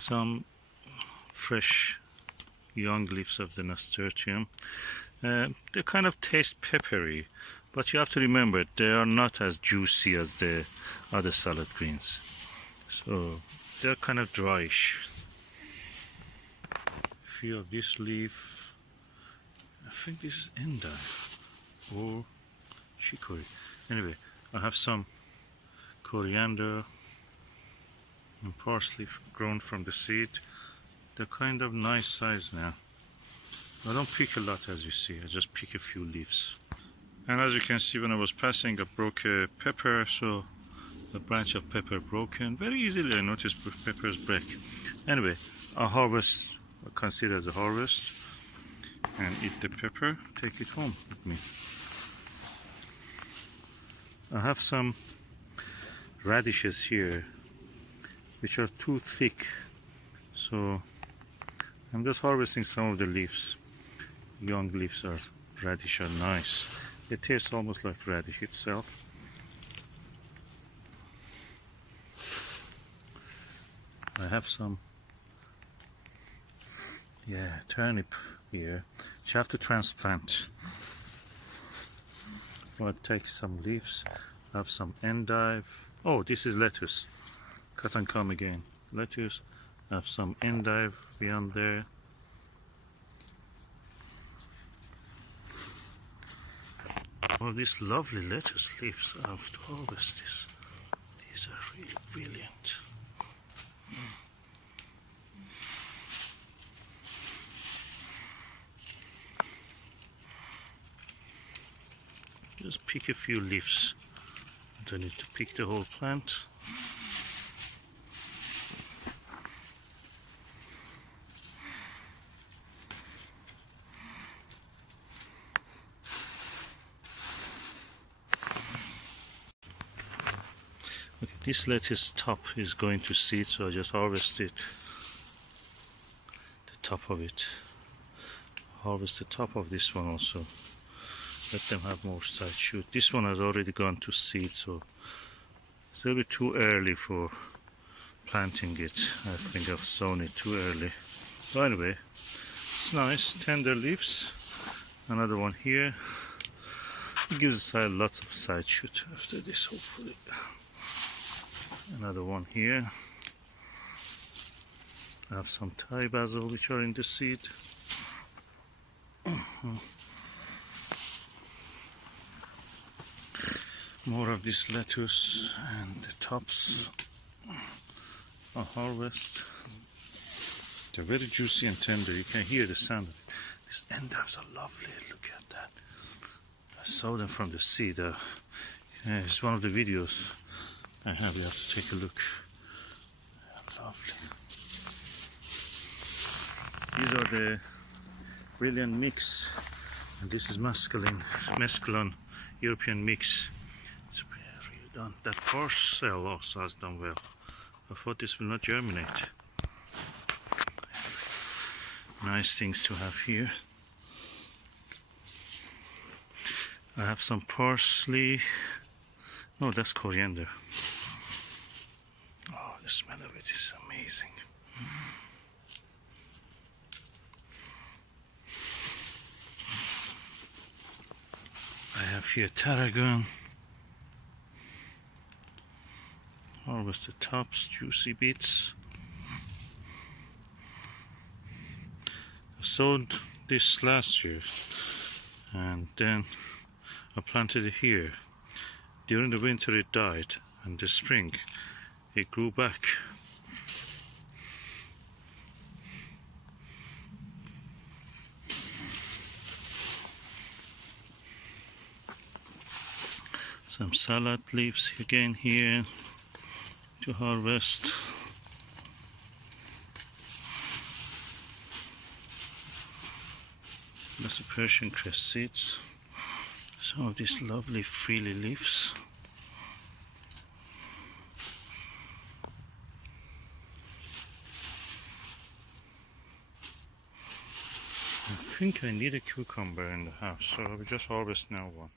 some fresh young leaves of the nasturtium. They kind of taste peppery, but you have to remember they are not as juicy as the other salad greens, so they're kind of dryish. Few of this leaf, I think this is endive or chicory. Anyway, I have some coriander and parsley grown from the seed. They're kind of nice size now. I don't pick a lot, as you see, I just pick a few leaves. And as you can see, when I was passing, I broke a pepper, so a branch of pepper broken. Very easily I noticed peppers break. Anyway, I harvest, I consider as a harvest, and eat the pepper, take it home with me. I have some radishes here which are too thick, so I'm just harvesting some of the leaves. Young leaves are radish are nice. They taste almost like radish itself. I have some turnip here, which I have to transplant. I'll take some leaves. I have some endive. Oh, this is lettuce. Cut and come again. Lettuce. I have some endive beyond there. Oh, these lovely lettuce leaves. I have to harvest this. These are really brilliant. Just pick a few leaves. I don't need to pick the whole plant. Okay, this lettuce top is going to seed, so I just harvested the top of it. Harvest the top of this one also. Let them have more side shoot. This one has already gone to seed, so it's a little bit too early for planting it. I think I've sown it too early. But anyway, it's nice, tender leaves. Another one here. It gives us lots of side shoot after this, hopefully. Another one here. I have some Thai basil which are in the seed. More of this lettuce and the tops I'll harvest. They're very juicy and tender. You can hear the sound of it. These endives are lovely. Look at that. I saw them from the seed. It's one of the videos I have. You have to take a look. Lovely. These are the brilliant mix, and this is mesclun European mix. It's really done. That parcel also has done well. I thought this will not germinate. Nice things to have here. I have some parsley. No, that's coriander. Oh, the smell of it is amazing. I have here tarragon. Harvest the tops, juicy bits. I sowed this last year, and then I planted it here. During the winter it died, and the spring it grew back. Some salad leaves again here to harvest. That's the Persian crest seeds. Some of these lovely frilly leaves. I think I need a cucumber in the house, so I will just harvest now one.